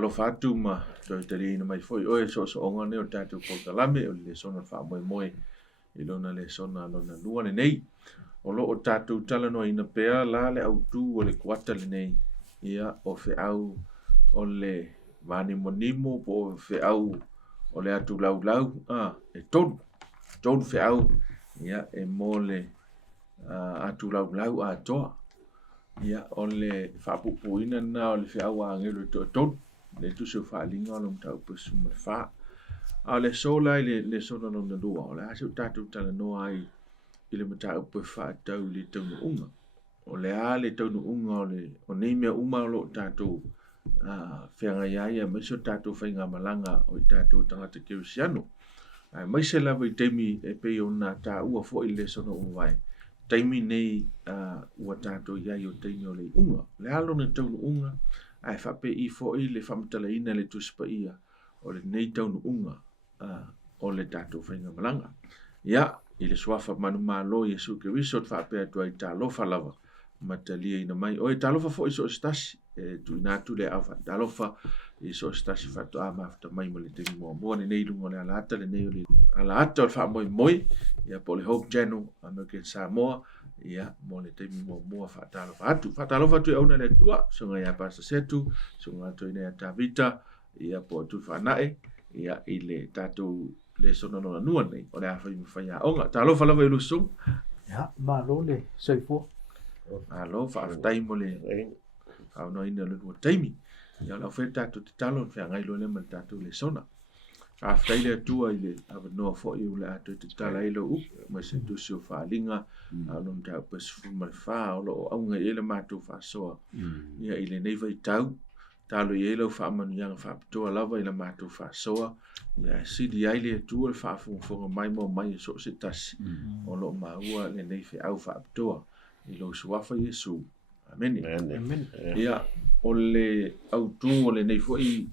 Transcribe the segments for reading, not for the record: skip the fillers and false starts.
alofa atu ma toi tali ina mai foi oe so onga ne o tātou polkalame o Lesona wha moe i lona Lesona lona lua le nei o lo o tātou tala no ina pea la le autu o le kuata le nei ia o fe au o le manimo po o fe au o le atu lau e ton fe au ia e mo le atu lau a toa ia o le whapupuina na o le whiau a ngelu ton le tu se whaalinga o le mtau pesu me wha a le sola i le sona no na lua o le asau tātou tala noa ai i le mtau pe wha tau le Taunuuga o le a le Taunuuga o nei mea uma o lo tātou whianga iai a maiso tātou whainga malanga o i tātou tangata keusiano mai se lava i Taimi e pei o nā tā ua fo i le sona o vai Taimi nei ua tātou iai o Taimi o le unga. Le alo na Taunuuga, ai whape i fo i le whamtalaina le tuspa ia o le nei Taunuuga o le tātou whainga malanga. Ia, i le swafa manu malo i esu ke wisot whape atua i tālofa lava matalia ina mai. O e tālofa fo i so stasi, tu inatu le au tālofa i so stasi whatu a mafta mai mo le Taimi mua ni nei lungo le alata le nei o le alata o le wha moi ia po le Hope Channel American Samoa ia mo le Taimi mua whatalofa atu e auna le tua sunga ia pasta setu sunga atu ina ia tavita ia po atu whanae ia i le tātou le sona no nua nei o le awhai mwhai a onga talofa lava i lusung ia malo le saifo alo whaaftai mo le au no ina le nua Taimi ia lau whai tātou te talo whai ngai lo le man tātou le sona aftai le atua i le avanoa fo'i o le ato te tala i lo upu mai se tusi o whaalinga alon tau pasifu mai wha o lo o aunga i le mātou whaasoa ia i le nei vai tau talo i elo whaamanu ianga whaapitoa lava i le mātou whaasoa ia sidi ai le atua le whaafunga mai mo mai so se tasi o lo maua le nei whi au whaapitoa i lo suafa Yesu Amen. Ia o le autu o le nei fo'i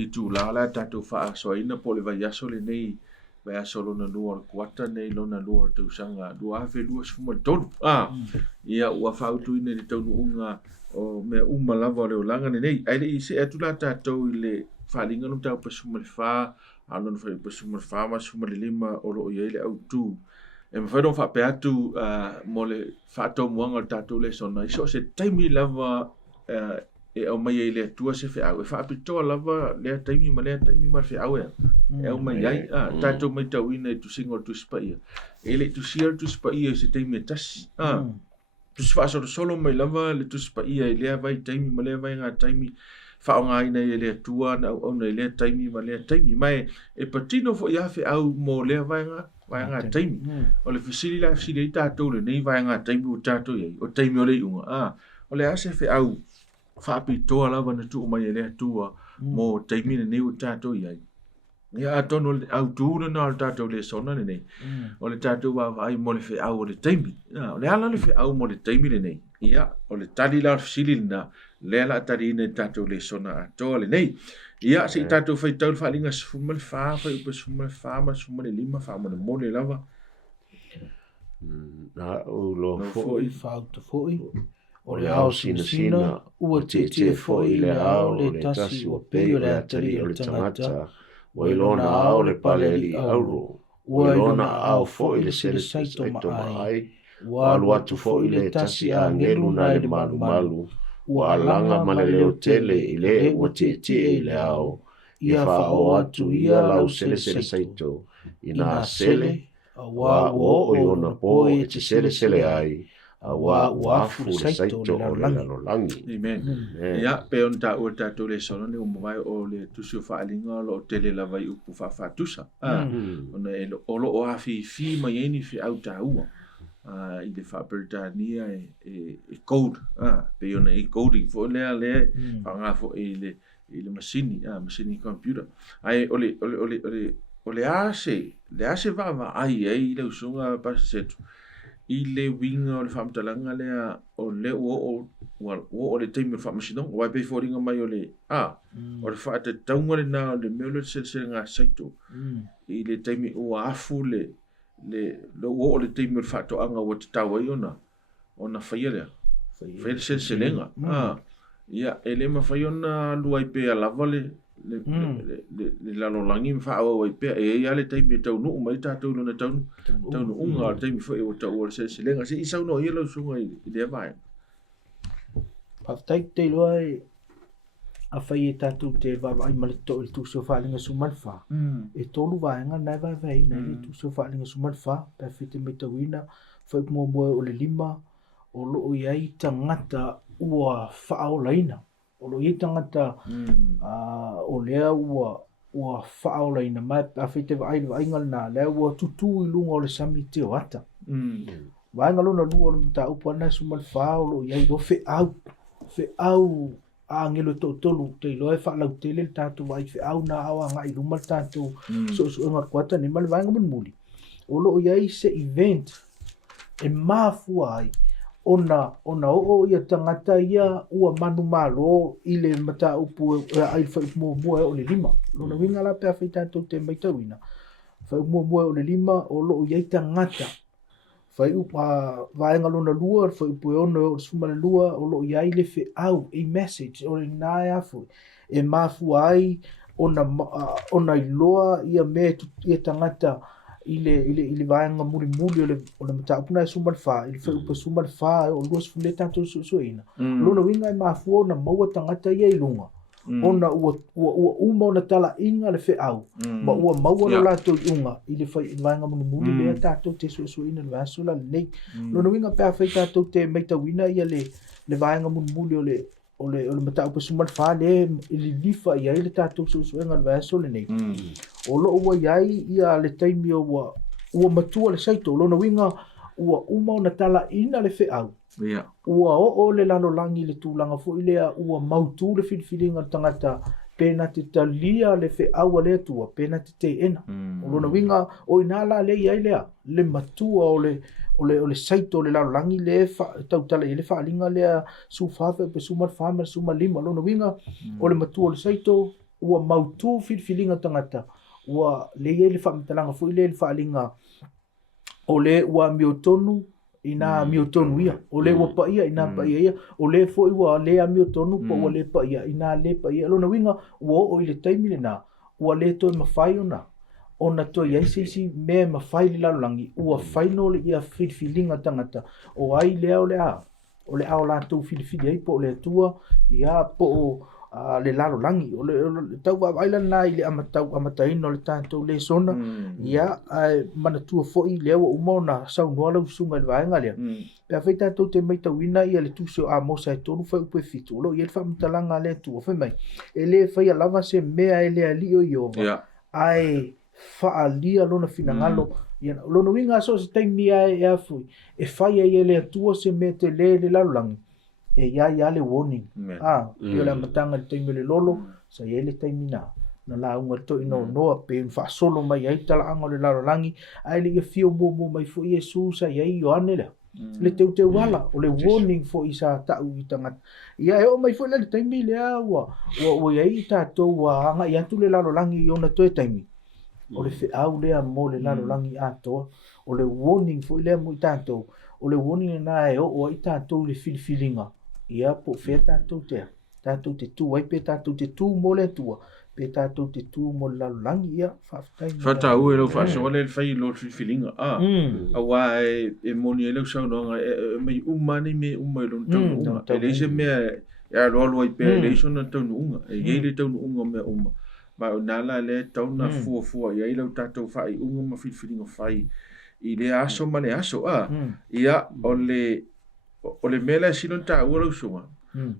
i tu la tātou whaasoaina po le vai aso le nei vai aso lona lua o kuata nei lona lua o tausanga lua awhi lua sifuma le tonu ia ua whautuina le Taunuuga o mea lava o le olanga nei ai le ise atu la tātou i le whalinga lom tau pasuma le wha alona whai pasuma le wha ma suma le lima o lo iei le autu e mwhaido whape atu mo le whaatau muanga le tātou le sona iso se Taimi lava e au mai e le tua se whaau e whaapitoa lava lea Taimi ma le whaau e au mai ai tātou mai tau ina e tu singo tu spaia e le tu sia tu spaia se Taimi e tasi tu swaso solo mai lava le tu spaia e lea vai Taimi ma lea vai ngā Taimi whao ngā ina e lea tua na au na lea Taimi ma lea Taimi mai e patino fo ia whaau mo lea vai ngā Taimi o le fasili la fasili i tātou le nei vai ngā Taimi o tātou iei o Taimi o le iunga o le ase whaau whaapitoa lava na tu mai e lea tua mo Taimi nei o tātou iei ia atono au tūna na o le tātou le sona nei o le tātou ai mo le whaau o le Taimi o le ala le whaau mo le Taimi le nei ia o le tali la fasili na le ala tari ina tātou le sona atoa le nei ia se i tātou whaitau le whaalinga sifuma le wha whai upa sifuma le wha ma sifuma le lima wha ma le mole lava na ulo foi falta foi o le ao sina ua te foi le ao le tasi o pei o le atari o le tangata o ilona ao le pale li auro o ilona ao foi le sele saito mai o alu atu foi le tasi a ngelu na le malu o alanga ma le leo tele i le ua te le ao ia whao atu ia lau sele saito ina sele wa o ona po e te sele ai wa fu le saito o le langi amen ia pe on ta o tātou le sona ne o mai o le tusi o whaalinga lo tele lava i upu whawhatusa ona e o lo o afi mai eni fi au ta ua i le whaperitania e code pe ona e coding fo lea whanga fo i le masini computer ai o le ase va ai i le usunga pasetu i le winga o le whamtalanga lea o le o le Taimi o whamasinong o ai pei fōringa mai o le o le whaata taunga le nā o le meo le sele ngā saito i le Taimi o afu le o le Taimi o le whaatoanga o te tau ai ona whaia lea whaia le selenga ia ele mafai ona luai pe lava le lalolangi mafaaua pe e ia le taimi taunuu mai tatou lona taunuuga le taimi foi ua taua le seleselega se i saunoa ia lausuga i le avae Aftai te loa a fai e tātou te wawai ma le to le tūsio whaalinga sumanwha. E tolu vaenga nai vai na le tūsio whaalinga sumanwha, pia white me tawina, whai mua o le lima, o loo iai tangata ua whaolaina. O loo iai tangata o lea ua whaolaina, mai a white vaenga na lea ua tutu i lunga o le sami te o ata. Vaenga lona lua o le mta upo ana sumanwha, o loo iai do fe au a ngelo tolu te loe fa lau tele tatu vai fe au na awa ngai luma tatu so ngar kwata ni mal vanga muli o lo ia se event e mafu ai ona o ia tangata ia ua manu malo ile mata upu ai fa mo o le lima lona winga la pe fa tatu te mai tawina fa mo o le lima o lo ia tangata fai upa vaenga lona lua fai upu ono o suma lua o lo iai le fe au a message o le nai afu e mafu ai ona Iloa ia me ia tangata ile vaenga muri o le mata upuna e suma fa ile fai upa suma fa o lua sfule tanto suina lona winga e mafu ona maua tangata ia ilunga ona ua ona tala inga le fe au ma ua maua la lato unga ile fai vaenga muri le tato te suina le vasula le lona winga pe fai tato te maitawina ia le vaenga muri o le mata upa suma fa le ile lifa ia ile tato suina le vasula nei o lo ua iai ia le taimi ua matua le saito lona winga ua ona tala ina le fe au ua o le lalolangi le tūlanga fo ilea ua mautu le whiliwhilinga tangata pena te talia le fe aua le atua pena te ena o lona winga o inala le iai lea le matua o le saito o le lalolangi le tautala i le whaalinga lea sufafe pe suma whama suma lima lona winga o le matua o le saito ua mautu whiliwhilinga tangata ua le iai le whamitalanga fo ilea le whaalinga o le ua miotonu ina miotonu ia o le ua paia ina paia ia o le fo ua le miotonu po ua le paia ina le paia lona winga ua o ile taimi le na ua le to mafai ona to ia sisi me mafai le lalolangi ua faino le ia filfilinga tangata o ai le o le ao la tu filfili ai po le tua ia po le lalolangi o le tau vaila na ile amataino le tanto Lesona ia mana tua foi le o umona saunua lau sunga le vaenga lea pe fai tanto te mai tawina ia le tusio a mosa e tonu fai upe fitu lo ia le whamtalanga le tua fai mai e le fai alava se mea e le alio iova ai faalia lona finangalo ia lona winga so se taimi ai e afui e fai ai le atua se me te le lalolangi e ia le warning pe la matanga le taimi le lolo sa ia le taimi na la unga to noa pe fa solo mai ai tala anga le lalolangi ai le fio mo mai fo Yesu sa ia Ioane le te wala o le warning fo isa tau i tangata ia e o mai fo le taimi le wa ia tato wa anga ia tu le lalolangi i ona to e taimi o le fe au lea mo le lalolangi ato o le warning fo le mo tato o le warning na e o i tato le filfilinga ia po fe tato te tu ai pe tato te tu mo le tua pe tato te tu mo le lalolangi ia fata u e lo fa so le fai lo filfilinga wa e moni e lo so no me umani me umai lo tonu e le se me ya lo ai pe le so no tonu e le tonu me ma nala le tauna fu ia lo tato fai ma filfilinga fai i le aso ma le aso ia o le mele silon ta u lo so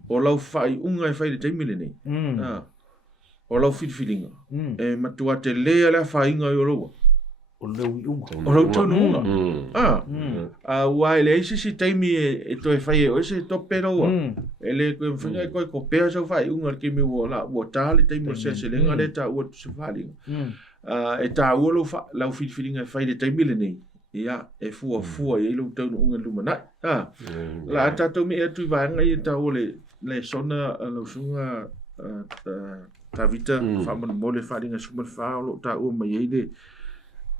o lau fai e fai le taimi le nei o lau filfilinga e matua te lea le fai inga i o loa o lau tonu ua ele isi si taimi e to e fai o ese to pero e le koe mwhinga e koe ko pea sau fai unga ke me ua ta le taimi o se lenga le ta ua tu se fai e ta ua lau filfilinga e fai le taimi le nei ia e fua i lau taunu unga lumana la tatou me e tui vaanga i ta o le sona lau sunga tavita whamana mole wharinga sumar whao lo ta ua mai eile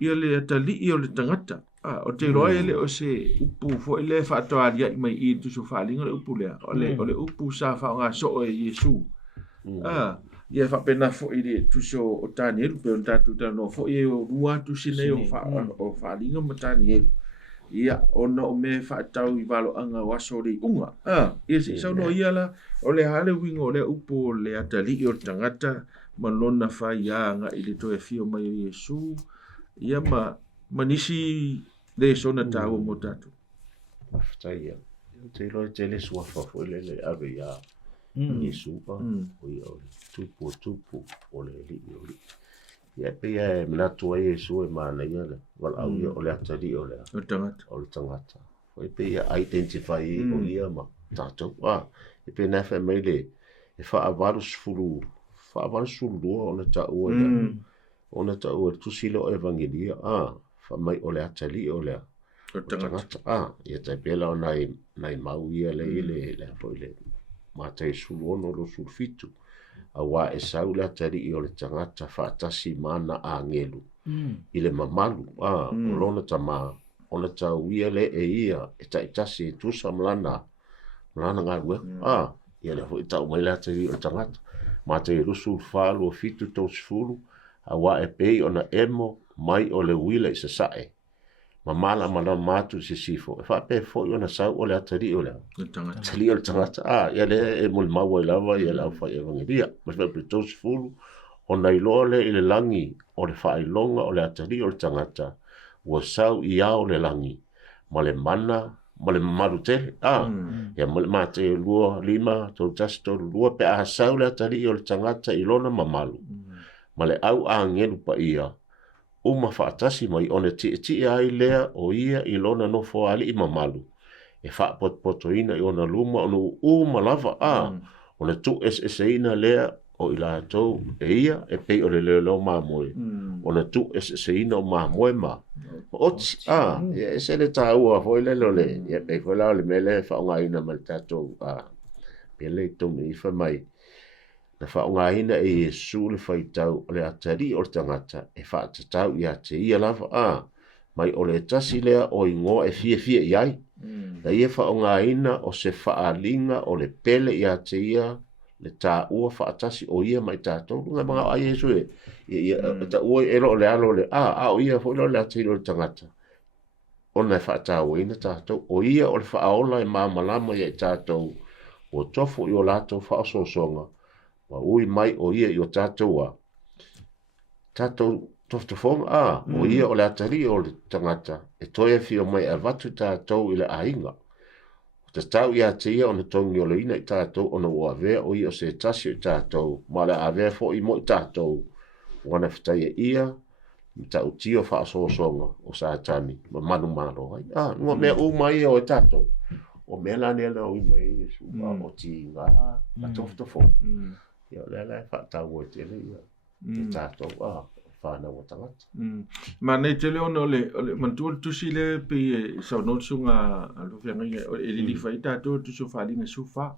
ia le atali i o le tangata o te loa ele o se upu fo ele whaatoaria i mai I tusu whaalinga le upu lea. O le upu sa whaonga so e Yesu. Ia whapena fo I le tuso o tani elu pe o tatu tano fo I o rua tusine o whaalinga ma tani elu. Ia ona o me whaatau I walo anga waso le unga. Ia si sau no ia la o le hale winga o le upu o le atali o tangata malona whai anga I le toe fio mai o Yesu. Ia manisi Lesona tau mo tatu. Aftai ia. Te loe te le suafa fo le ave ia. Yesu pa. O tupu o le li o li. Ia pe ia mnatu a Yesu e mana ia le. Wala au ia o le atari o le. O tangata. O le tangata. O pe ia identify o ia ma tatou. E pe nefe mai le. E whaavaru sfuru. Whaavaru sfuru lua o na tau ia. O na tau ia tusilo o evangelia. Mai o le atali o le o tangata. Ia tai pela o nai mau ia le le po le matai sulu ono lo sulu fitu. A wa e sau le atali o le tangata whaatasi mana a ngelu. I le mamalu. O lona tama. Ona tau ia le e ia. E tai tasi tusa mlana. Mlana ngā ue. Ia le ho i tau mai le atali o le tangata. Matai rusu falu o fitu tau sifuru. A wa e pei ona emo. Mai o le wila I se sae. Mamala matu se sifo. E whape fo I ona sau o le atari o le. Atari o le tangata. Ia le e mul maua I lava I lau whai evangelia. Mas mai pritos fulu. Ona iloa le I le langi o le whai longa o le atari o le tangata. Ua sau I au le langi. Ma le mana, ma le maru tele. Ia ma le mate lua lima, tau tasi tau lua pe a sau le atari o le tangata ilona mamalu. Ma le au a ngelu pa ia. Uma whaatasi mai ona ti ai lea o ia I lona no fo ali I mamalu. E whaapotoina I ona luma ona lava ona tu ina lea o I la tau e ia e pei o le leo mamoe. Ona tu ina o mamoe ma. Oti, e se le taua foi le lole. E pei foi la le mele whaonga ina mal tatou. Pele tongi I mai. Na whaonga ina e Yesu le whaitau o le atari o le tangata e whaatatau I a te ia lava mai o le tasi lea o ingoa e fie iai. Na ia whaonga ina o se whaalinga o le pele I a te ia le tā ua whaatasi o ia mai tātou. Nga mga a Yesu ta ua e lo le alo le o ia fo lo le atari o le tangata. O na whaatau ina tātou. O ia o le whaaola e māmalama I tātou. O tofu I o lātou whaasosonga. Wa ui mai o ia I o tātou tātou toftofonga o ia o le atari o le tangata e toia fio mai a vatu tātou I le ainga. O te tau I a te ia o na tongi o le ina I tātou o na ua vea o ia o se tasi I tātou ma le a vea fo I mo I tātou wana fitai e ia mi tau tio whaasosonga o sātani ma manu maro hai. Nua mea o mai o e tātou o mea lani ala o I mai Yesu o ti ngā a toftofonga. Ia le whaatau o te le ia. E tātou whanau o tangata. Ma nei te leo no le mantua le tusi le pe sau notsunga alofia ngai e li whai tātou tuso whalinga sufa.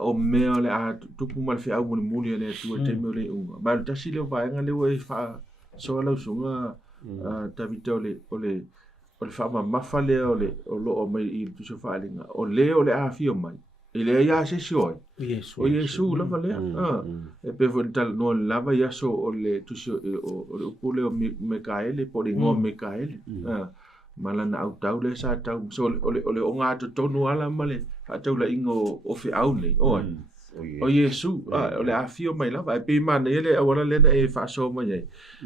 O mea le a tupu ma le whiau muli le tua te meo le unga. Ma le tasi leo vaenga leo e wha soa lau sunga tawita o le wha mafa leo o lo o mai I tuso whalinga. O leo le a fio mai. Ele ia se sioi. O Yesu lava lea. E pe fo tal no lava ia so o le tusi o le upule o Mekaele po le ngo Mekaele. Mala na au tau le sa tau so o le onga to tonu ala male fa tau la ingo o fe au le. O Yesu o le afio mai lava e pe mana ele awala le e fa so mai.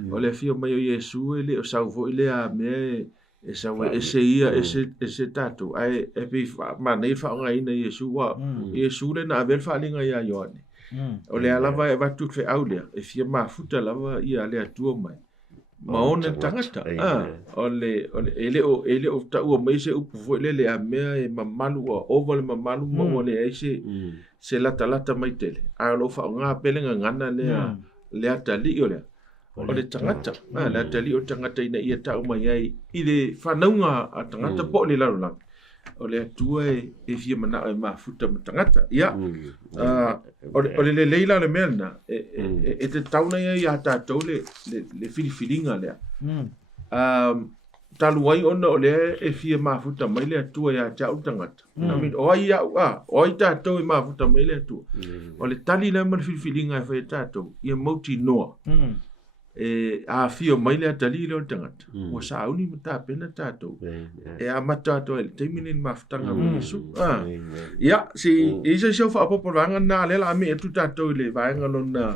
O le afio mai o Yesu ele o sau vo ele a me e sau ese ia ese tatu ai e pe mana fa nga ina Yesu wa Yesu le na vel fa linga ia Yohane o le lava e va tu fe au le e fia ma futa lava ia le atu mai ma ona tangata o le ele o ta o mai se upu vo le a me e mamalu o vole mamalu mo le se lata mai tele a lo fa nga pelenga ngana le atali o le o le tangata le atali o tangata ina ia tau mai ai I le whanaunga a tangata po le larulang o le atua e fia mana e mafuta ma tangata ia o le leila le melna e te tauna ia ia tātou le filifilinga lea talu ai ona o le e fia mafuta mai le atua ia tau tangata. Amin, o ai au o ai tātou e mafuta mai le atua. O le tali le man whiwhiringa e whai tātou, ia mauti noa. A fio mai le atali le o tangata. Ua sa uni ma tā pena tātou. E a matātou e le teimine ni mafutanga mai Yesu. Ia, si isa siau whaapopolanga nā lela ame atu tātou i le vaenga lona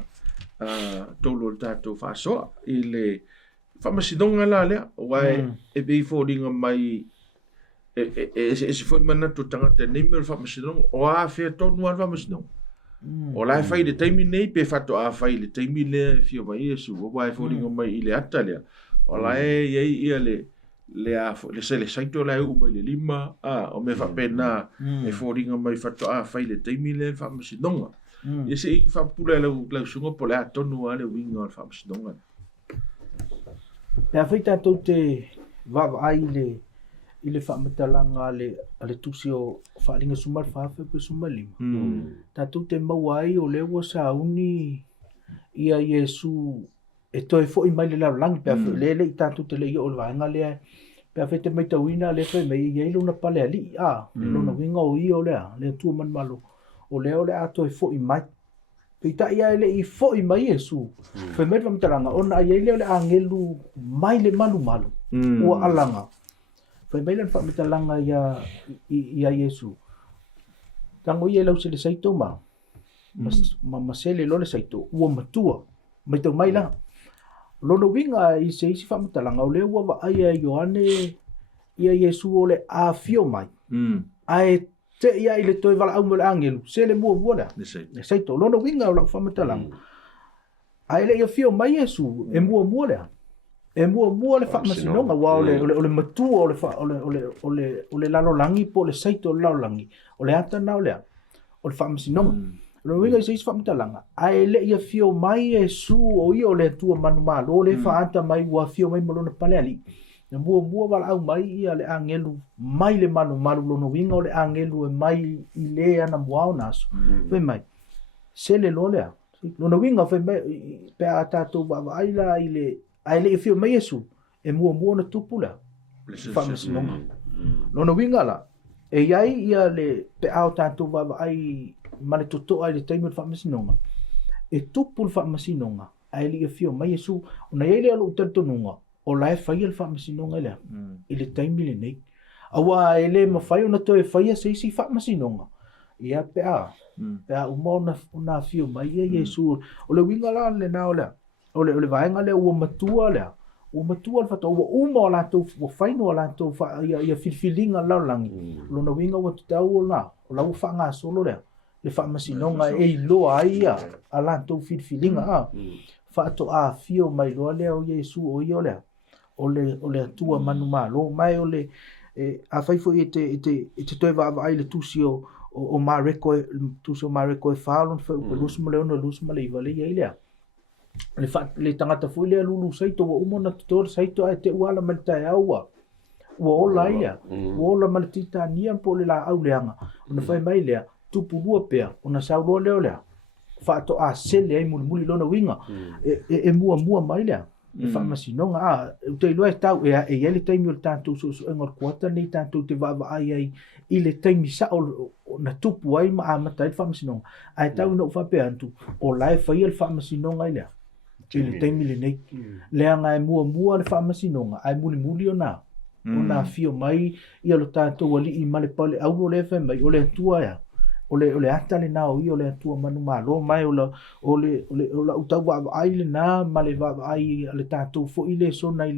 tolo le tātou whaasoa i le whamasidonga la lea, wai e bei fōringa mai e se fōi manatu tangata nei mea whamasidonga, o a whea tonu al whamasidonga. O lai whai le taimi nei, pe whato a whai le taimi lea fio mai Yesu, o wai fōringa mai i le ata lea. O lai iei ia le se le saito lai u mai le lima, o me whapena e fōringa mai whato a whai le taimi lea whamasidonga. Ia se i whapula lau sunga po le atonu a le winga al whamasidonga. Pea whai tātou te wawai i le whamatalanga ale tusi o whaalinga sumar whawhi pe sumalima. Tātou te mauai o lewa sa uni ia Yesu e toi fo i mai le laulangi. Pea lele i tātou te lei o le vaenga lea. Pea whai te maitawina le whai mei i eilo na pale ali. Lona winga o i o lea. Le tua man malo. O leo le a toi fo i mai. Pita ia ele i fo i mai Yesu. Whai mei whamatalanga. Ona ia ele o le angelu mai le malu malu. Ua alanga. Whai mei le whamatalanga ia Yesu. Tango ia lau se le saito ma. Masele lo le saito. Ua matua. Maitau mai la. Lono winga i se isi whamatalanga. O le ua wa aia Ioane ia Yesu o le a fio mai. Ai te ia i le toi wala au mo le angelu. Se le mua mua lea. Le saito. Lono winga o lau whamatalanga. Ai le ia fio mai Yesu. E mua mua lea. E mua le whamasinonga. Wa o le matua o le lalolangi po le saito o le lalolangi. O le atana o lea. O le whamasinonga. Lono winga i se isi whamatalanga. Ai le ia fio mai Yesu o ia o le tua manu malo. O le whaata mai ua fio mai malona pale ali. Na mua wala au mai ia le angelu mai le manu malu lono winga o le angelu e mai i le ana muao naso. Whai mai. Se le lo lea. Lono winga whai mai pe a tātou wa aila i le ai le fio mai Yesu. E mua na tupu lea. Whamasinonga. Lono winga la. E iai ia le pe a o tātou wa ai male toto ai le taimur whamasinonga. E tupu le whamasinonga. Ai le fio mai Yesu. Ona iai le alo utartonunga. O lai whai al whamasinonga lea. I le taimi le nei. Awa e le mawhai ona toi whai a seisi whamasinonga. Ia pea. Pea uma ona fio mai ia Yesu. O le winga la le nao lea. O le vaenga lea ua matua lea. Ua matua le whata. Ua uma o lantou. Ua whaino o lantou. Ia filfilinga lau langi. Lona winga ua tutau o la. O lau whanga solo lea. Le whamasinonga e Iloa aia. A lantou filfilinga. Whaato a fio mai loa lea o Yesu o ia lea. O le atua manu malo. Mai o le a whaifo i te toi wa ai le tusi o mareko tusi o mareko e whaalon whaupe lusuma leona lusuma le iwa le iei lea. Le tangata fui lea lulu saito wa umona tutor saito ai te uala malitai aua. Ua ola ia. Ua ola malitita nia po le la au leanga. Ona whai mai lea tupu lua pea. Ona saurua leo lea. Whaato a sele ai muli lona winga. E mua mai lea. E whamasinonga. Te iloa e tau e ele taimi o le tātou so engor kuata nei tātou te wawa ai i le taimi sa o na tupu ai ma amata i le whamasinonga. Ai tau na uwhape antu o lai whai le whamasinonga i lea. I le taimi le nei. Lea ngai mua le whamasinonga. Ai muli o nā. O nā fio mai i alo tātou ali i male pale au o le whai mai o le atua ea. O le ata le nao i o le atua manu malo mai o la utau wa ai le na ma le wa ai le tātou fo i le sona i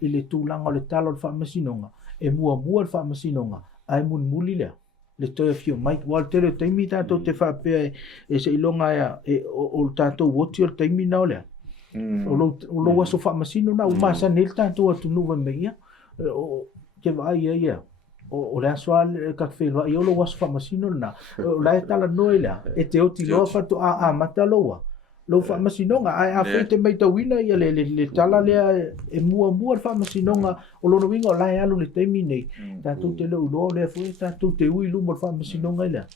le tūlanga o le talo le whamasinonga. E mua le whamasinonga. Ai muli lea. Le toi fio mai. Wa le tere taimi tātou te whapea e se ilonga ea o le tātou woti o le taimi nao lea. O lo waso whamasino na umasa nel tātou atu nuwa meia. Ke wa ai ia. O le aswa ka whelua i olo waso whamasino na. O lai tala noe lea. E te oti loa whatu a mata loa. Lo whamasinonga. Ai a whete mai tawina ia le tala lea e mua le whamasinonga. O lono winga o lai alu le taimi nei. Tātou te leo uloa lea fwe. Tātou te ui lumo le whamasinonga lea.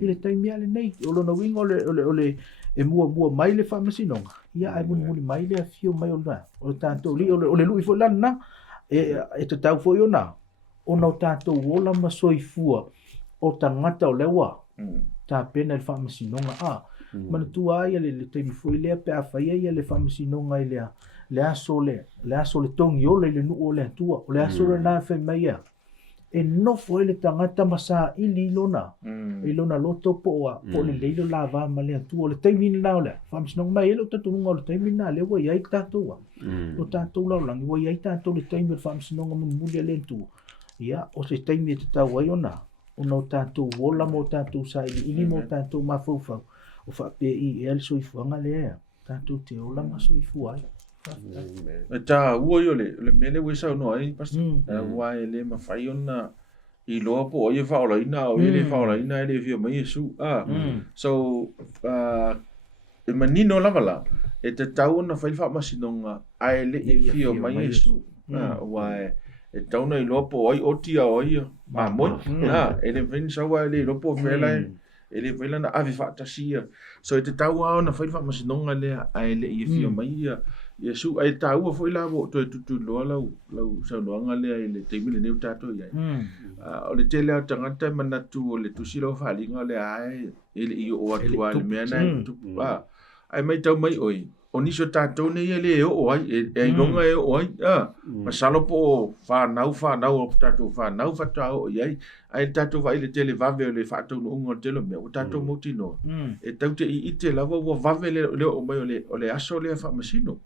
I le taimi ale nei. O lono winga o le e mua mai le whamasinonga. Ia ai muli mai lea fio mai o lea. O tātou li. O le lui fo lana. e te tau fo iona ona o tātou ola ma soifua o tangata o lewa tā pena le whaamasinonga mana tua ai le taimi fo i lea pe a whaia ia le whaamasinonga i le aso le tongi o le nuu o le atua o le aso le nā whai mai ia e nofo le tangata masa ili ilona loto po le leilo la va ma le atua le taimi na o le whaamasinonga mai ele o Taunuuga o le taimi na le wa iai tātou o tātou laulangi wa iai tātou le taimi le whaamasinonga muli le atua ia o se taimi e te tau ai ona o tātou wola mo tātou sa ili mo tātou mafaufau o whapea i e ali soifuanga lea tātou te ola ma soifua ai ta ua yo le mele we sa no ai pas wa ele ma fai ona Iloa po ye fa ola ina o ele fa ola ina ele fio mai Yesu so e manino la e te tau na fai fa masinonga ai le fio mai Yesu wa e tauna Iloa po ai otia oi ma mo ele vin sa wa ele lo po vela ele vela na ave fa tasia so e te tau na fai fa masinonga le ai le fio mai Yesu ai tau foi la vo to tu lo lau sa no anga le taimi le neu tato ia o le tele tangata manatu o le tusilo fa linga le ai ele i o atua le mena tu ai mai tau mai oi oni so tato ne ele o ai e longa e o ai masalo po fa nau o tato fa nau fa tau ai tato vai le tele va le fa to no ngo tele me o tato motino e tau te i te lava o va le o mai o le aso le fa masino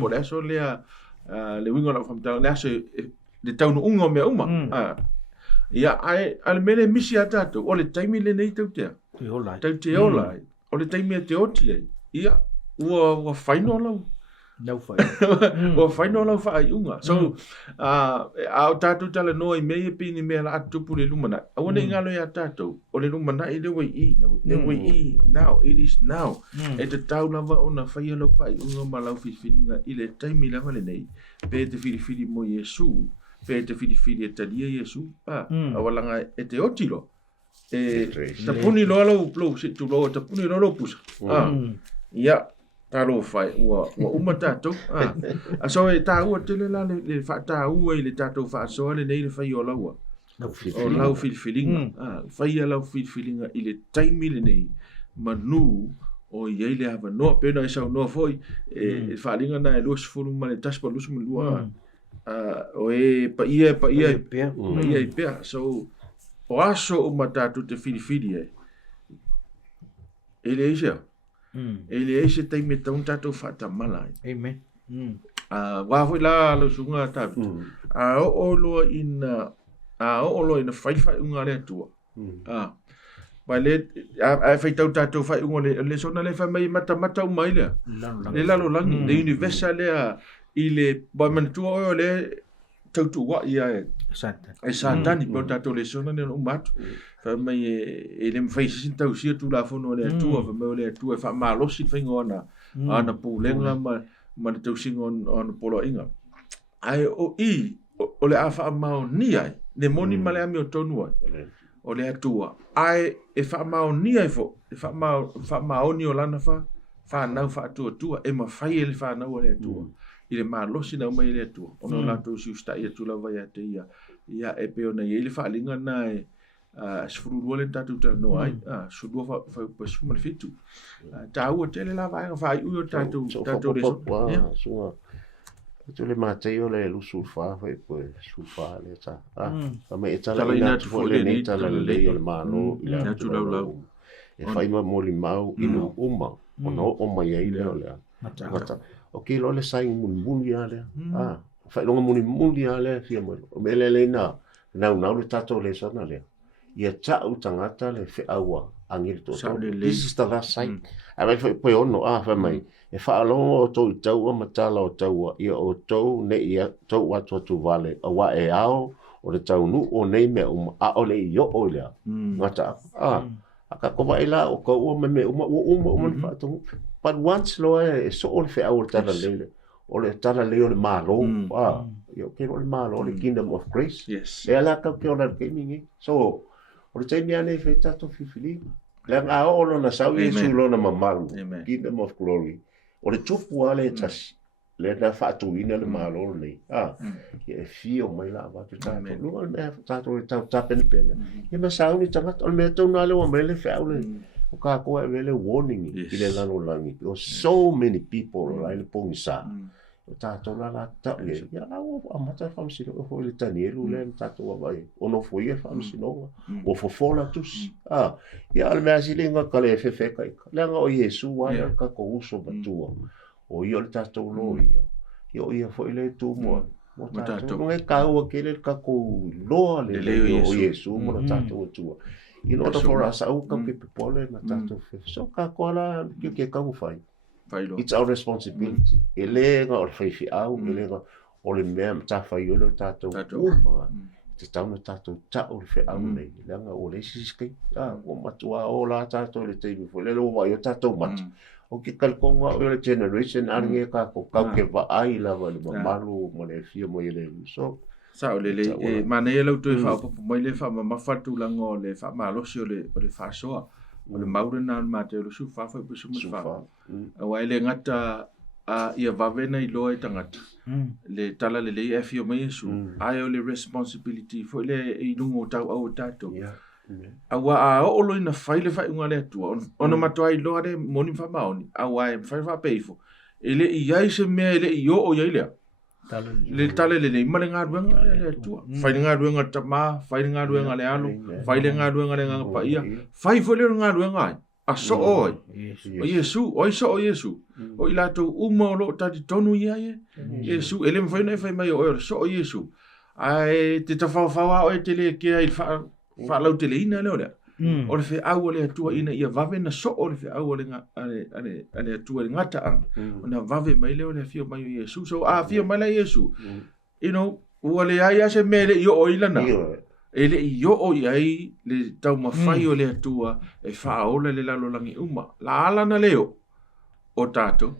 por eso le wingo la famta le aso le Taunuuga me uma ia ai al mele misi atato o le taimi le nei tau te ola o le taimi te oti ia ua faino lau nau fai o faino lau fai unga so a tato tala no i mei pini me la atupu le lumana a wona ngalo ya tato o le lumana i le wei now it is now e te tau lava ona fai lo fai unga ma lau filinga i le taimi lava le nei pe te fili mo Yesu pe te fili e talia Yesu a walanga e te otilo e tapuni lo plo si tu lo tapuni lo pusa ia talo fai ua uma tatou so e tāua tele la le whātāua i le tatou whaasoa le nei le whai o laua o lau whiliwhilinga whai a lau whiliwhilinga i le taimi le nei manu o iei le hawa noa pena e sau noa foi e whaalinga na e luas furu ma le taspa lusu ma lua o e pa ia i pea so o aso o ma tatou te whiliwhili e le eisia ele ese taimi taun tatou whaatamala amen wa foi la lo sunga tapu o lo ina whai unga le atua Vai le fai tau tatou fai ungo le Lesona le fai mai mata umai lea le lalo langi le universa lea i le bai manatua o le tautua ia e satani po tatou Lesona le umatu fa mai e le fai sin tau sia tu la fono le atua fa mai le atua fa malosi fai ngona ana pulenga ma le tau singo on polo inga ai o le afa mau ni ai le moni male ami o tonu ai o le atua ai e fa mau ni ai fo e fa mau ni o lana fa nau fa atua e ma fai le fa nau le atua i le malosi na mai le atua ona la tu si sta ia tu la vai ate ia e pe ona ia le fa linga na e sfuru le tatu ta no ai su do fa su mal fitu ta u tele la vai fa u tatu le so tu le mateo le sulfa fa poi sulfa le ta ma e tala ina tu le nei tala le le malo ina tu la e fai ma mo limau ino uma ono o mai ai le ole mata o ke lo le sai mun ya le fai lo mun ya le fia mo o mele le na le tato le sana le ia tau tangata le fe aua angir to this is the last sign ave foi poi ono fa mai e fa lo to tau matala o tau ia o tau ne ia tau watu vale a wa e ao o le tau nu o nei me a o le yo o le ngata aka ko vai la o ko o me fa to but once lo e so o le fe au tala le o le tala le o le malo yo ke o le malo le kingdom of grace e ala ka ke o le gaming so o le taimi ane fe tato fifili le nga o lo na sau Yesu lo na mamalu kingdom of glory o le tupu ale tasi le na whaatuina le mālolo nei. Ia e fio mai la watu tātou. Lunga le mea tātou e tau tāpene pene. Ia me sauni tangata, o le mea tau nāle wa mele whea le. O kā koa e wele warning i le lano langi. Because so many people lai le pongi sā. O tātou la tau e. Ia la o amata whamsino. O fo le tanieru le tātou wa vai. Ono fo ia whamsino. O fo fola tusi. Ia ale mea silinga ka le fefe kaika. Leanga o Yesu wale ka ko uso batua. O ia le tātou lo ia. Ia o ia fo ile tu moa. Mo tātou ngai kāua kele ka ko loa le o Yesu mo na tātou tua. In order for us, au ka pepole na tātou fe. So ka koala ke kau fai. It's our responsibility. Ele nga o fai au, ele nga o le mea ta fai o tātou uma. Te tau na tātou ta o le fe au nei. Leanga o le siskai. O matua o la tātou le teimi fo. Le lo vai o tātou matu. O ke kalkonga o le generation aringe ka ko kau ke va ai lava le mamalu mo le fia mo ele. So sa o le mana e lau tu e whaopopo mai le wha mawhatu langa o le wha malosi o le whasoa o le maure nā mate o le su whawhai pusu mo wha awa ele ngata ia vavena Iloa i tangata le tala le lei e fio mai esu ai o le responsibility fo le i lungo tau au tato awa a olo ina whai le whai unga le atua ona matua Iloa le moni wha maoni awa e whai wha peifo ele i ai se mea ele i o iai lea le tale le ma le ngaruenga le tua fai le ngaruenga tama fai le ngaruenga le alo fai le ngaruenga le nganga paia fai fo le ngaruenga ai a so oi o Yesu oi so o Yesu o ilato uma lo tati tonu ia ye Yesu ele me fai mai o so o Yesu ai te tafawha o te le ke ai fa lau te le ina le ole o le fe au le tua ina ia vave na so o le fe au le ale tua le ngata ang ona vave mai le ole fio mai Yesu so fio mai le Yesu you know o le ai ase mele yo o ilana ele yo o ai le tau mafai o le tua e fa o le lalo langi uma la ala na leo o tato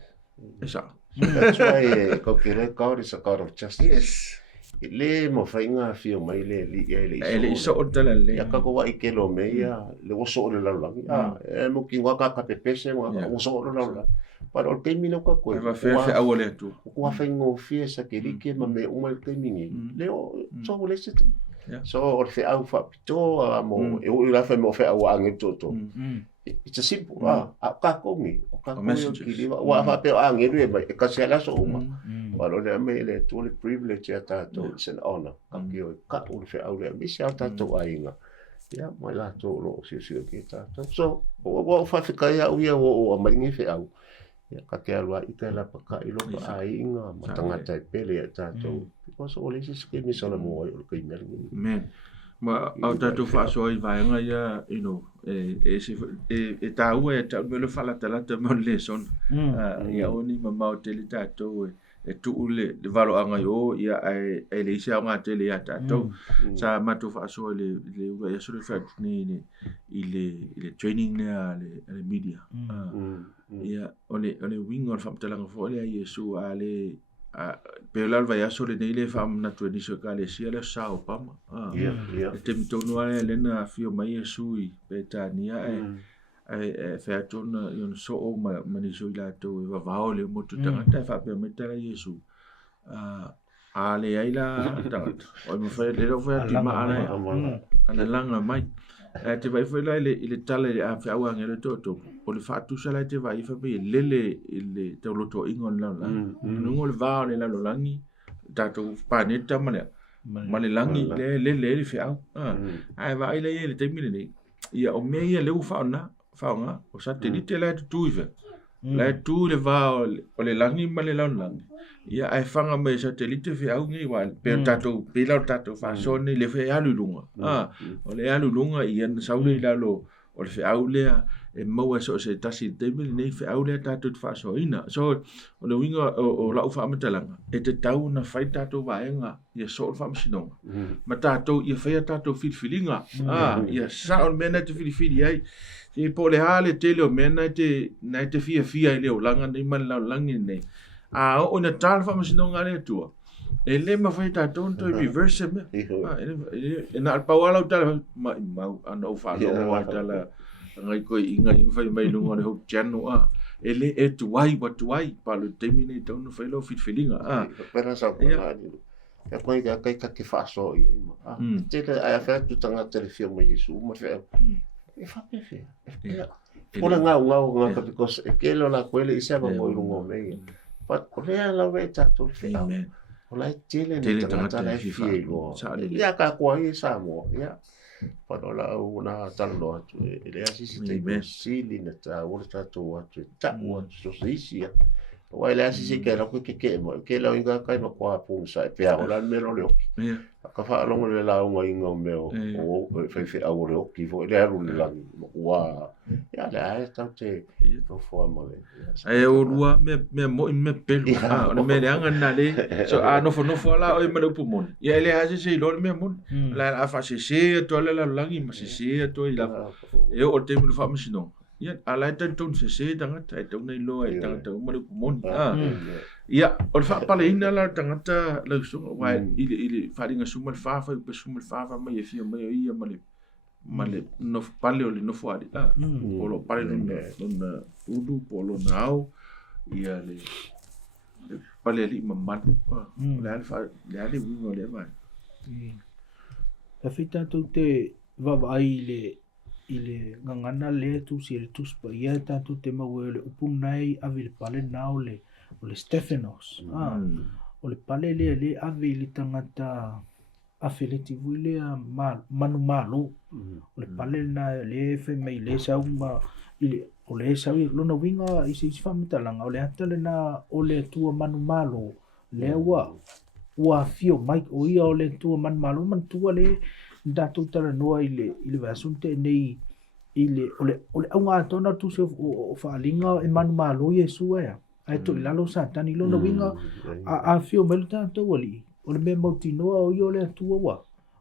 esa that's why ko kile God is a God of justice le mo fainga fio mai le ele so o tala le ya ka ko wa ikelo me ya le wo so le lalo langi e mo ki wa ka pepese mo wo so le lalo para o termino ka ko va fe au le tu ko fainga fie sa ke like ma me o mal termini le so le se so o fe au fa pito mo e o la fe mo fe au ange toto it's a simple a ka ko mi o ka ko ki li wa fa pe ange re ba ka se la so uma Pero le me le tu le privilege ya tato it's an honor ka ka o fe au le mi se tato ainga ya mo la to lo si ki tato so o fa fe ka ya u ya o maringi fe au ya ka ke alwa ita la pa ka ilo pa ainga matanga tai pele ya tato because o le si ke mi so la mo o ke mi men ma au tato fa so i vai nga ya you know e ta u e ta me le fala tala te mo le son ya oni ma mau te le tato e tu le valo anga yo ia ai le sia nga te le ya tato sa ma tu fa so le ya so le fa ni le training le media ia ole wing or fam tala nga fo le Yesu ale pelal vai aso le nei le fam na tu ni so ka le sia le sa o pama te mitono ale na fio mai Yesu i petania fe atona yon so o ma ni so ila to va va ole mo tu tanga fa pe metala Yesu ale ai la ta o mo fa le ro fa ti ma ana langa mai te vai foi lá ele tala a fa wa ngere to o le fa tu sala te vai fa be le te lo to ingon la no ngol va le la lo langi ta to pa ne ta ma le langi le fa ai va ile ele te mine ni ia o me ia le fa nga o sa te ni te la tu ive la tu le va o le langi ma le langi ia ai fanga me satellite fe au ngi wa pe tato pila tato fa sone le fe alu lunga o le alu lunga ia sa le la lo o le fe au le e mo so se tasi te me nei fe au le tato fa so ina so o le winga o la fa matalanga e te tau na fai tato va enga ia so fa msinonga ma tato ia fe tato filfilinga ia sa o mena te filfili ai e po le hale tele o mena te fia ile o langa ni man la langi nei o na tal fa masinonga le tua ele ma foi ta tonto i reverse me e na pa wala tal ma ano fa lo wa tal ngai ko inga fai mai lunga le hok chanu ele e tuai pa lo Taimi nei taunu whailo whitwhilinga. Pera sa pala ni. Ya koe ka ke faso i. Tele ai fa tu tanga telefia mo Yesu mo fe. E fa pe. Ora ngau ka because e ke lo la koele isa ba mo lungo me. But ora la ve ta tu fe. Ora tele ni tanga la fi go. Ya ka ko ai sa mo ya. Parola una talo tu ele asisi te sili na ta ora ta tu atu ta o so sisia o ele asisi ke la ke mo ke la inga kai no kwa pu sa pe ora me lo leo ka fa lo le la un inga me o fe a ora ki vo ele ru la wa ya la sta te no forma le ai o rua me pelu o me anga na le so no fo la o me lo pumon ya ele asisi lo me mon la fa se to la langi ma se to ila e o te mo fa msino ya ala ton se tanga tai to nei lo ai tanga mo lo pumon ya o fa pale ina la tanga la so wa ile fa ringa sumal fa ma ye fi ma ia male no pale o no fo ali polo pale no udu polo nao ia le pale ali mamman le alfa le ali wingo le vai la fita tu te va ile ngangana le tu si le tu spa ia ta tu te mau le upunai avil pale nao le Stephanos o le pale le ave le tangata afiliti vile manu malo o le pale na le fe mai le sauma ile o le sau lona winga isi famitalanga o le atale na o le tua manu malo le wa fio mai o ia o le tua manu malo man tua le datu tala noa ile vasunte nei ile o le aunga tona tu se o faalinga e manu malo Yesu ya ai to lalo satani lona winga a fio mai tanto wali o le memo tinoa o ia le tua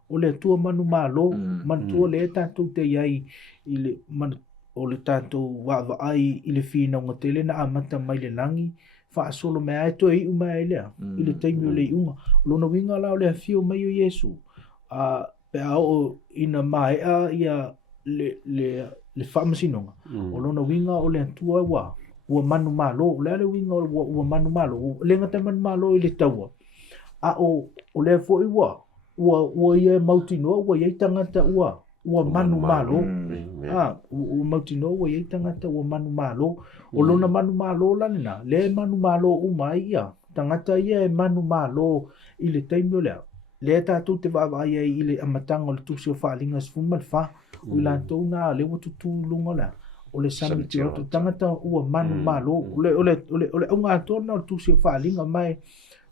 o le tua manu malo man tua le tatu te iai ile man o le tatu wa ai ile fina ngotele na amata mai le langi fa solo me ai to i uma ile ile Taimi le uma lona winga la o le fio mai o Yesu pe o ina mai ia le famasinonga o lona winga o le tua wa manu malo le winga wa manu malo le ngata manu malo ile taua o le fo wa ia mautino wa ia tangata wa manu malo o mautino wa ia tangata wa manu malo o lona manu malo lana le manu malo umai ia tangata ia manu malo ile Taimi le tatu te va ia ile amatanga le tusi o faalinga sfuma fa o la tona le watutu lunga la o le sami te o tangata ua manu malo ole unga tona o tusi o faalinga mai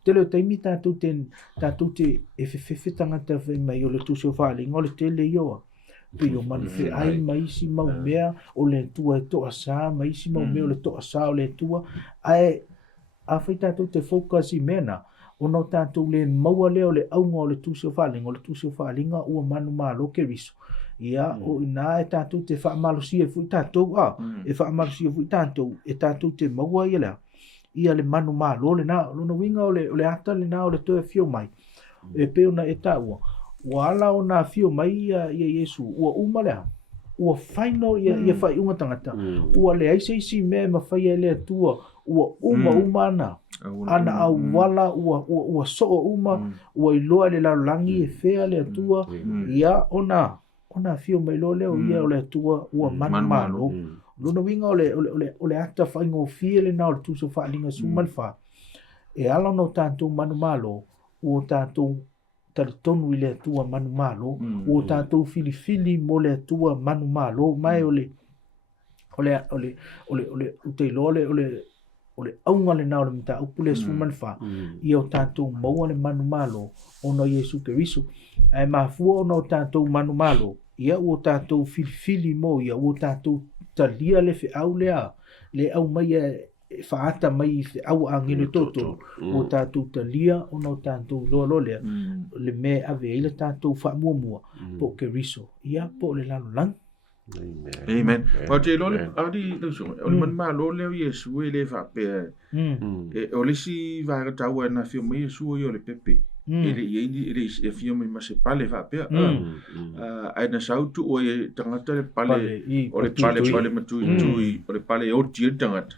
te le Taimi tatu te e tangata fe mai o le tusi o faalinga o le tele ioa pe o man fe ai mai si mau mea o le tua to asa mai si mau mea o le to asa o le tua ai a fai tatu te focus i mena o no tātou le maua leo le aunga o le tūsio whalinga ua manu malo ke riso. Ia o ina e tātou te whaamalosia fui tātou e whaamalosia fui tātou e tātou te maua ia lea. Ia le manu malo le na, luna winga o le ata le na o le toe fio mai. E peo na e tāua. Ua ala o na fio mai ia Yesu, ua uma lea. Ua whaino ia whai unga tangata. Ua le aise mea ma whai e lea tua. Ua uma ana. Ana au wala ua soo uma. Ua iloa le lalangi e whea lea tua. Ia ona fio mai lo leo ia o lea tua ua manu malo. Luna winga o le ata whaingo fie le na o le tuso whaalinga sumalfa. E ala no tātou manu malo. Ua tātou tonu i le tua manu malo, o tātou fili mo le tua manu malo, mai ole uteiloa ole aunga le na ole mta upule suman fa, i o tātou maua le manu malo, ono Yesu Keriso, ai mafua ono tātou manu malo, ia o tātou fili mo, ia o tātou talia le fe au le au mai faata mai fe au angelo toto o tātou talia o no tātou lolo lea le me ave ile tātou fa mua po Keriso ia po le lalo lang amen o te lole adi o le man lo le Yesu le fa pe o le si va tau na fio mai Yesu o le pepe ele e fio mai ma se pale fa pe ai na sautu o e tangata le pale o le pale matu o le pale o tiri tangata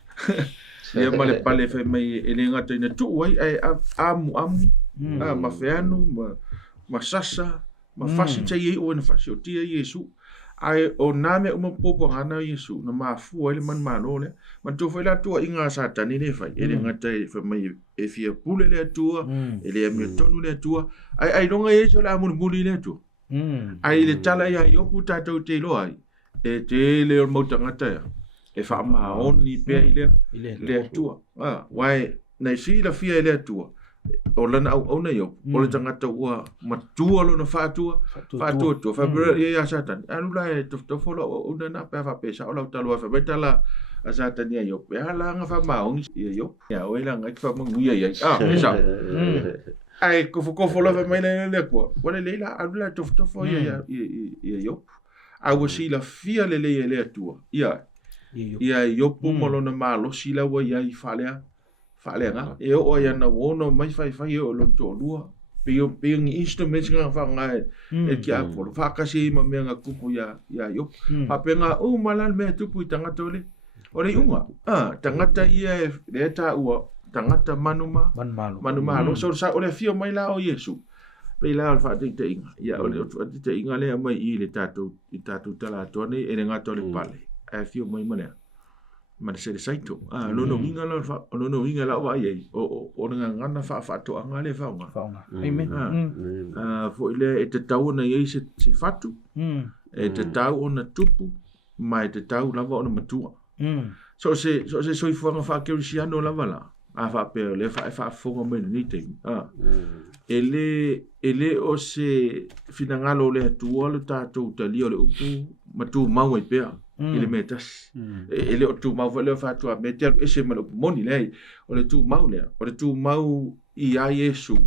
ia ma le pale fai mai e le ngata ina tu wai ai amu ma feanu ma sasa ma fasi tai e o na fasi o tia Yesu ai o name o popo hana Yesu na ma fu ele man malo le man tu foi la tua inga satani ne fai ele ngata e fai mai e fia pule le tua ele me tonu le tua ai longa e so la mun le tua ai le tala ia yo puta to te lo ai e te le o mota ngata e fa ma oni pe le tua wai na si la fia le tua o lana au na yo o le tangata ua matua lo na fatua tu fa ia satan anu la to folo o na pa fa pesa o la talo fa betala a satan ia yo ya la nga fa ma on ia yo ya o la nga fa mo ia pesa ai ko folo fa mai le ko wala le la anu la to fo ia yo a wo si la fia le tua ia yo po mo lo na malo si la wa ia I falea falenga e o ia na wono mai fai o lo to lua pe ngi instruments nga fa nga e kia por fa kasi ma me nga kupu ya yo pa penga o malal me tupu tanga tole o le unga tangata ia le ta u tangata manuma lo so sa o le fio mai la o Yesu pe la fa te inga ia o le te inga le mai I le tatu tala tone e nga tole pale e fio mai mana ma se saito lo no winga la wa ye o nga ngana fa to anga le fa nga amen fo ile e te tau na ye se fatu e te tau ona tupu mai te tau lava ona matua so se fo nga fa ke Cristiano lava la a fa pe le fa fo me ni te ele o se finangalo le tu le tato tali o le upu matu mau e pe ele metas ele o tu mau vale fa tu a meter ese malo moni le o le tu mau I a Yesu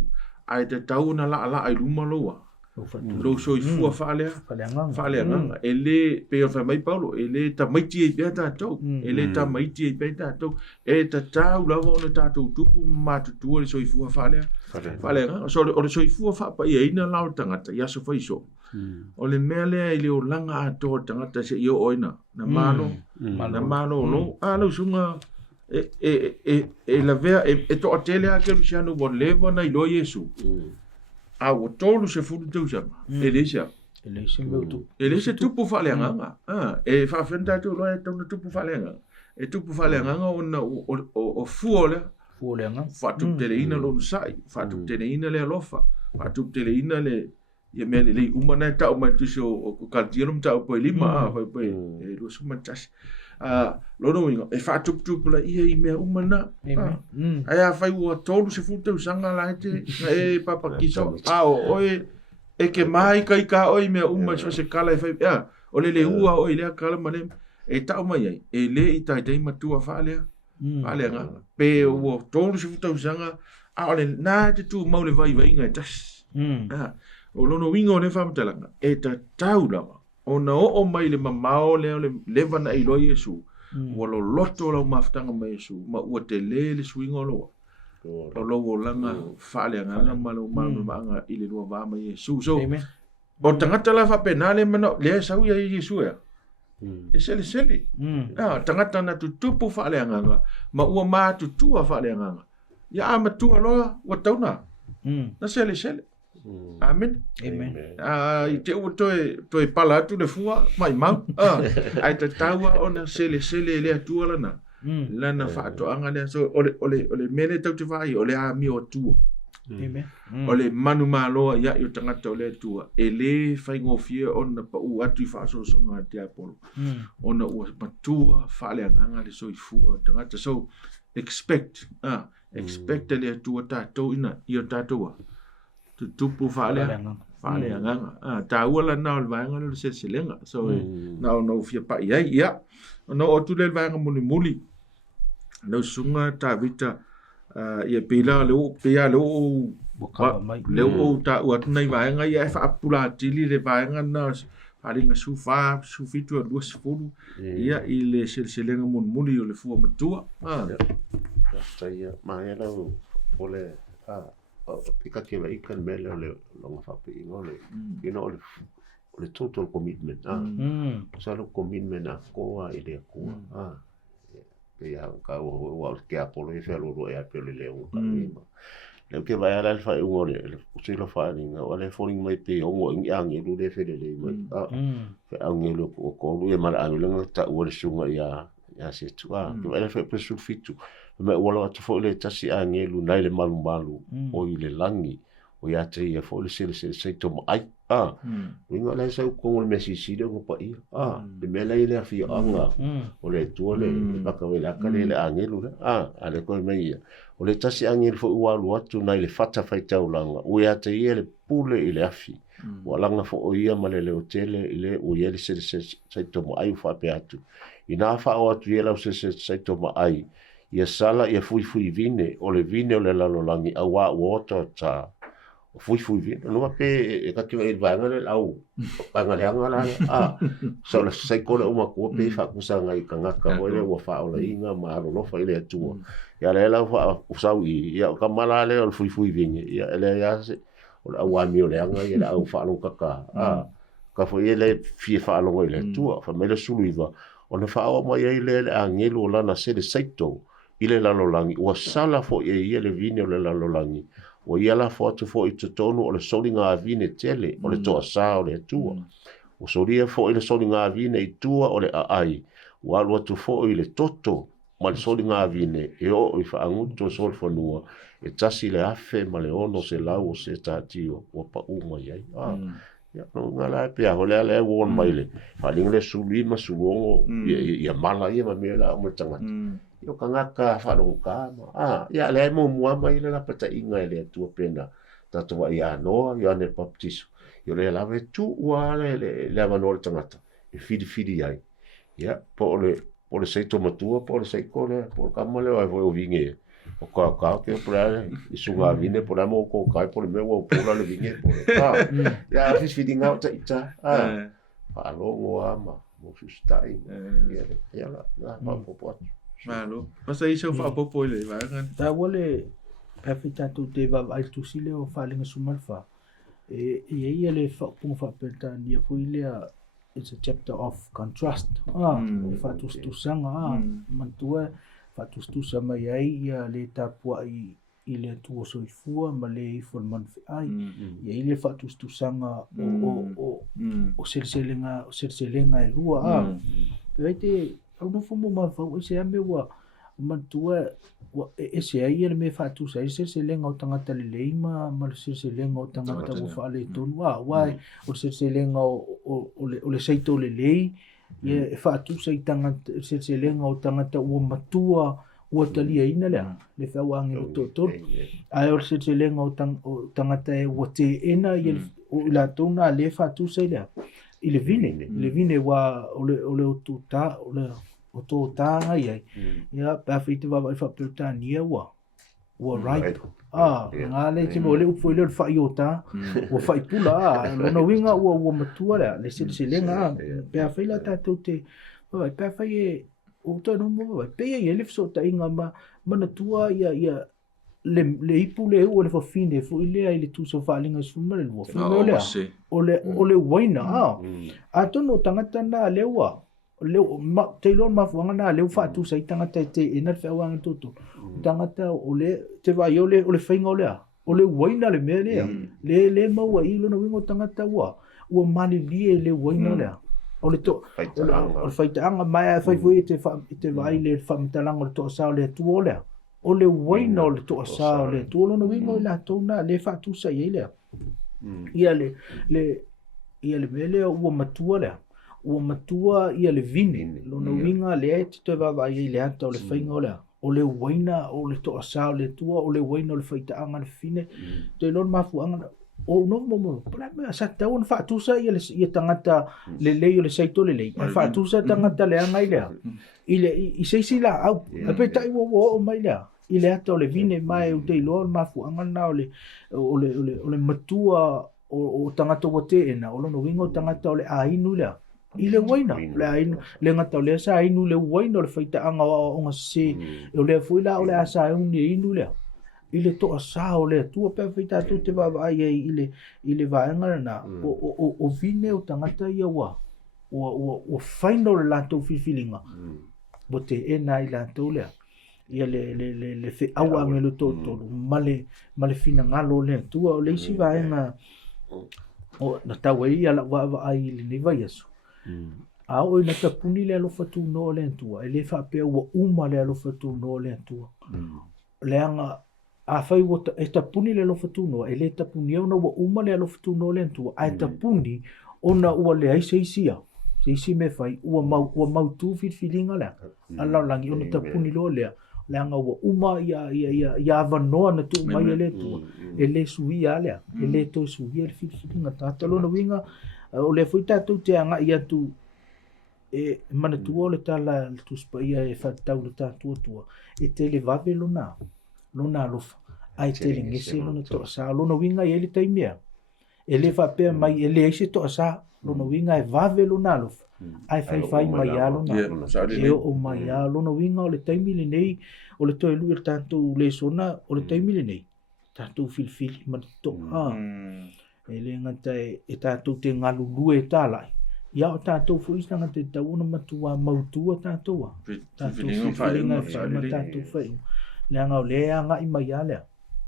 ai te tau na la ai luma loa lo so I fu fale nga ele pe o fa mai Paulo ele ta mai ti e beta to ele ta mai ti e beta to e ta tau la vo na tato tu ma tu le so I fu fale nga so o le so I fu fa pa e ina la tangata ya so fa iso o le mele ile o langa ato tangata se io oina na malo no lo sunga e la vea e to atele a ke Luciano bon leva na Iloa Yesu a o tolu se fu tu sama ele se tupu fale nga e fa fenta tu lo e to tupu fale nga e tupu fale nga ona o fuole nga fa tu tele ina lo sai fa tu tele ina le lofa fa tu tele ina le ia me le umana ta o mai tu o kaltielo ta o lima fa pe e lo sumantas lo no wingo e fa tu la ia I me umana ai a fai o tolu se futa usanga la te e papa kiso o e ke mai kai ka o I me umma so se kala e fai o le ua o ile kala mane e ta o mai e le I tai matua fa le nga pe o tolu se futa usanga o le na te tu mau le vai nga tas o lono wingo ne famtalanga e ta taula ona o mai le mamao le leva na Iloa Yesu o lo loto la maftanga mai Yesu ma ua te le swingo lo o langa fale nga malo manga ile no va mai Yesu so o tangata la fa penale mano le sa ya Yesu e sele tangata na tutupu fale nga ma ua ma tutua fale nga ya ma tua lo wa tauna na sele Amen. I te o toi pala tu le fua mai mau. Ai te taua ona sele le atua lana. Lana fa to anga le so ole mele tau te vai ole a mi o tua. Amen. Ole manu malo ya yo tangata ole tua. Ele fai ngofie ona pa u atu fa so nga te apolo. Ona u matua fa le anga le so I fua tangata so expect le atua tato ina io tato tupu fale nga ta wala na o vanga le se lenga so no fia pa ia no o tu le vanga muli no sunga ta vita ia pila le o ta o nei vanga ia fa pula tili le vanga na ali nga su fitu a luas fulu ia ile se lenga muli o le fu matua ia ma ia ole pika ke vai kan mele ole longa fa pe ngole ole total commitment sa lo commitment a ko ile ko pe ya ka o ke apolo e felo lo e pele le o ka le ke vai ala fa o le se lo fa ni o le fo mai pe o yang e lu le fele le mai fe ang e lo ko lu e mal ang le ta o le sunga ya se tu ke vai fa pe su fitu me o lo tu fo le tasi ang e lu nai le malu o i le langi o ya te e fo le se to mai winga le sa ko le mesisi de ko pa i de me le le fi anga o le tu le pa ka le ka le ang e lu ale ko me ia o le tasi angel fo ua lu atu nai le fata fai taulanga o ia te ia le pule i le afi o langa fo o ia ma le hotele i le o ia le se tomo ai fa pe atu i nā fa o atu ia lau se tomo ai ia sala ia fui vine o le vine o le lalolangi a wā uoto ta fui vine no pe e ka kiwa i vanga le lau panga le anga la so le sai kole uma ko pe fa kusanga i kangaka o le ua fa o le inga ma alo no fa ile atua ya le la fa usau i ya ka mala le o fui vine ya le ya se o la wa mi o le anga ya au fa lo kaka ka fo ile fi fa lo ile atua fa me le suluiva o le fa o mai ile le angelo la na se le saito ile la lolangi o sala fo ile le vine o le la lolangi o ia la foto fo i tonu o le solinga a vine tele o le toa sa o le tua o solia fo i le solinga a vine i tua o le ai o alua tu fo i le toto ma le solinga a vine e o i whaanguto sol fanua e tasi le afe ma le ono se lau o se tatio o pa uma iai ya no ngala pe a hole ale won maile faling le suli ma suongo ia mala ia ma mela o tangata yo kangaka falonga ya le mo mua mai le la pata inga le tu pena tatu wa ya no yo ne baptiso yo le la tu wa le manol tangata e fidi ai ya po le sei tomatua po le sei kole po kamale wa vo vinge o ka ke pra isunga vine por amo ko kai por me wo por le vinge por ya fidi ngauta ita alongo ama mo sustai ya la po malo pasa iso fa popo le va kan ta wole pafita tu te va ai tu sile o fa linga sumalfa e ia le fa pung fa penta ni fu ile it's a chapter of contrast fa tu sanga mantua fa tu sama ai ia le tapua i ile tu so ifua ma le ifon man ai ia ile fa tu sanga o serselenga e lua pete au no fumo ma fa o se ame wa mantua e se ai ele me fa tu sai se lenga o tangata le leima ma se lenga o tangata o fa le ton wa o se lenga o le seito le lei e fa tu sai tangata se lenga o tangata o matua o talia ina le fa wangi o to ai o se lenga o tangata e o te ena o la tona le fa tu sai le vine wa o le o tuta o le o tō tānga iai. Ia, pāwhiti wawa i whapirutania wa right. Ngā le te mo le upo i leo whai o tā, o whai pula, lona winga ua matua lea, le se lenga, pāwhai la tātou te, pāwhai e, o tānu mo, pēia i elif so ta inga mana tua ia le ipu le o le whawhine, fo i lea i le tūsa whaalinga sfumare lua, o le waina, a tono tangata nā lewa, leo teilon mafuanga na leo fa tu sai tangata te ena fa wanga toto tangata ole te vai ole fainga ole waina le mele le mau i lo no wingo tangata wa mali lie le waina le ole to ole faitanga mai fa foi te vai le fa mtalanga to sa le tu ole waina ole to sa le tu lo no wingo la to na le fa tu sai le ia le mele o matua le o matua ia le vine lona winga le te vava i le ata o le whainga o le waina o le toa sa o le tua o le waina o le whaitaanga le fine te lona mafuanga o no mo pala me sa tau na fatusa ia tangata le lei o le saito le lei fatusa tangata le anga ile i seisi la au ape tai wo mai la ile ata o le vine mai o te Iloa mafuanga na o le matua o tangata o te ena o lona winga o tangata o le ainu le ile waina le ngata le sa inu le waina le faita anga o nga se o le fuila o le asa inu le ile to asa o le tu pe faita tu te va ai ile va anga na o vine o tangata ia wa o final la to filinga mo te e na i lātou lea. Ia le fe awa me lo tōtoro, male fina ngalo le tua, o le isi vaenga, o na tawa ia la wa ai le nei vai aso. A o ina tapuni le alofa tu no le tua, e le whapea ua uma le alofa tu no le tua. Le anga, a whai wata, e tapuni le alofa tu no, e le tapuni au na ua uma le alofa tu no le tua, a e tapuni ona ua le ai seisia. Seisi me whai, ua mau tu whitwhiringa lea. Alau langi, ona tapuni lo lea. Le anga ua uma ia avanoa na tu mai e le tua. E le suia lea, e le to suia le whitwhiringa. Tātalo na winga, o le fui tātou te anga ia tu, e mana tua o le tala tu spa ia e whatau le tātua tua. E te le vave lona alofa. Ai te le ngese lona toa sa. Lona winga i ele taimea. E le whapea mai, e le eise toa sa. Lona winga e vave lona alofa. Ai whai mai alona. E o mai alona winga o le taimi le nei. O le toi lui le tātou Lesona, o le taimi le nei. Tātou filfili mana toa. E le ngata e tātou te ngalulu e tālai. Ia o tātou fuisanga te tauna matua mautua tātoua. Tātou whiwhiringa e whaima tātou whainga. Le anga o lea anga i mai alea.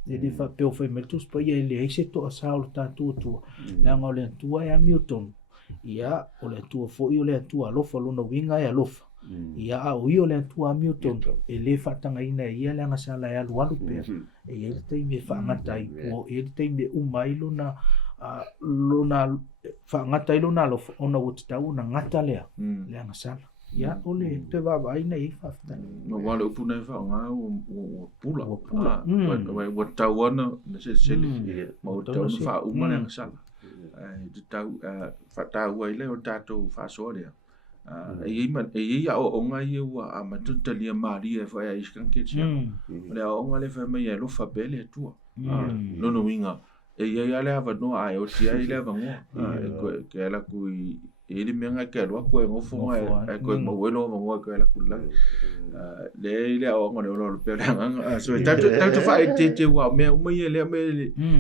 E le whapeo whai meltus pa ia e le eise toa sa o le tātou tua. Le anga o le atua e amiotonu. Ia o le atua foi o le atua alofa lona winga e alofa. Ia a oi o le atua amiotonu. E le whatanga ina e ia le anga sa la e alu alu pēr. E ia le teime whaangatai. O e le teime umai lona whaangata ilo nalo ona o te tau na ngata lea anga sala. Ia ole te wawa aina i whawhtana. Ma wale upuna e whaanga o pula. O pula. Wa tau ana na se sele. Ma o tau na wha uma le anga sala. Te tau whatau ai le o tātou whasoa lea. E ia o onga i ua a matutalia maria e whaia iskanke tia. Le a onga le wha mai e lofa pele e tua. Nono winga. E ia le hava no ai o tia i le hava ngoa. Ke ala kui e le menga ke alua koe ngofo e koe mawelo ngoa ke ala kula. Le a onga le olo pele hanga. So e tatu whae te ua mea umai e lea me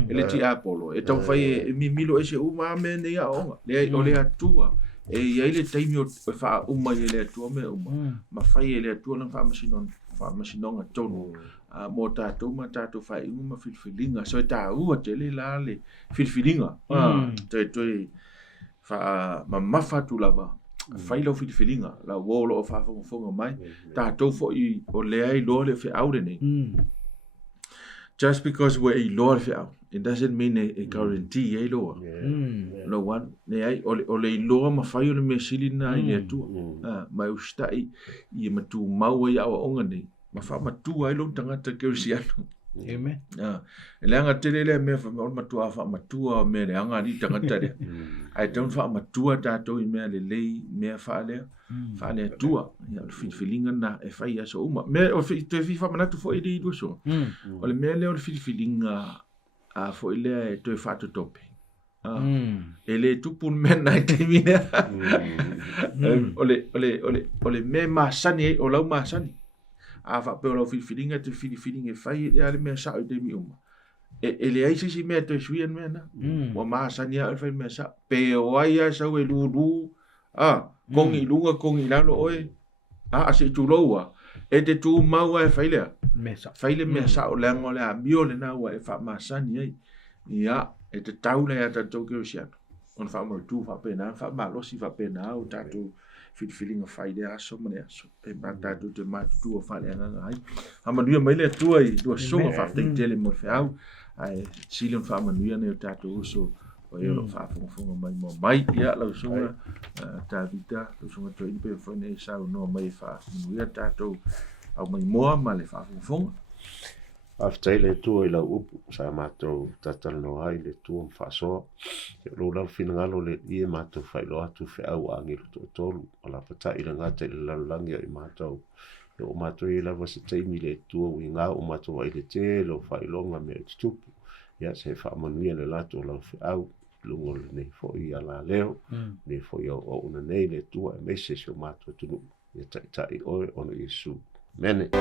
le ti apolo. E tau whae e milo e se uma me ne a onga. Le o le atua. E ia le taimi o wha umai e le atua me uma. Ma whae e le atua lang wha masinonga tonu. Mo tātou ma tātou whae ingu ma whilwhilinga. So e tā ua te le la le whilwhilinga. Toi ma mawhatu lava. Whailau whilwhilinga. La wolo o whawhonga mai. Tātou fo i o lea i loa le whi aure nei. Just because we're i loa le whi au. It doesn't mean a guarantee e loa. No one. Ne ai o le i loa ma whai o le mea silina i le atua. Mai ustai i matu maua i awa onga nei. Ma wha matua i lo tangata keu si anu. Amen. E le anga tere le mea wha matua wha matua o mea le anga ni tangata rea. Ai taun wha matua tātou i mea le lei mea wha lea. Wha lea tua. Ia le whilwhilinga na e whai aso uma. Mea o te whiwha manatu fo i le idua so. O le mea lea o le whilwhilinga a fo i lea e toi whatu tope. E le tupun mea nai te minea. O le mea maasani o lau maasani. A wha peo lau whilwhilinga te whilwhilinga e whai e ale mea sao i te mi uma. E le aise si mea toi suian mea na. O maasani a whai mea sao. Pe o ai a sau e lulu. Kongi lunga kongi lalo oe. A se tu loua. E te tu maua e whai lea. Whai le mea sao leango lea mio le naua e wha maasani ai. Ia, e te tau le a tātou keo si anu. On wha mau tu wha pena, wha malosi wha pena o tātou whilwhilinga whai le aso mane aso. E ma tātou te mātutu o wha le anganga ai. Hamanuia mai le atua i dua songa wha whtei tele mo whi au. Ai, silion wha manuia ne o tātou uso. O e alo wha whonga mai mo mai. Ia, lau songa tā vita. Lau songa toi ipe whaine e sau noa mai wha manuia tātou. Au mai moa ma le wha whonga. After le tua i lau upu, sa mātou tatala no ai le tua mwhasoa. Lo lau whinangalo le ie mātou whailo atu whi au angiru tō tolu. O la pata i le ngata i le lalangia i mātou. E o mātou i lawa se Taimi le tua ui ngā o mātou ai le te lo whailonga me o tupu. Ia se whaamanuia le lato lau whi au. Lungo le nei fo i ala leo. Nei fo i o una nei le tua e mese se o mātou tunu. Ia tai oe ono Iesu. Mene.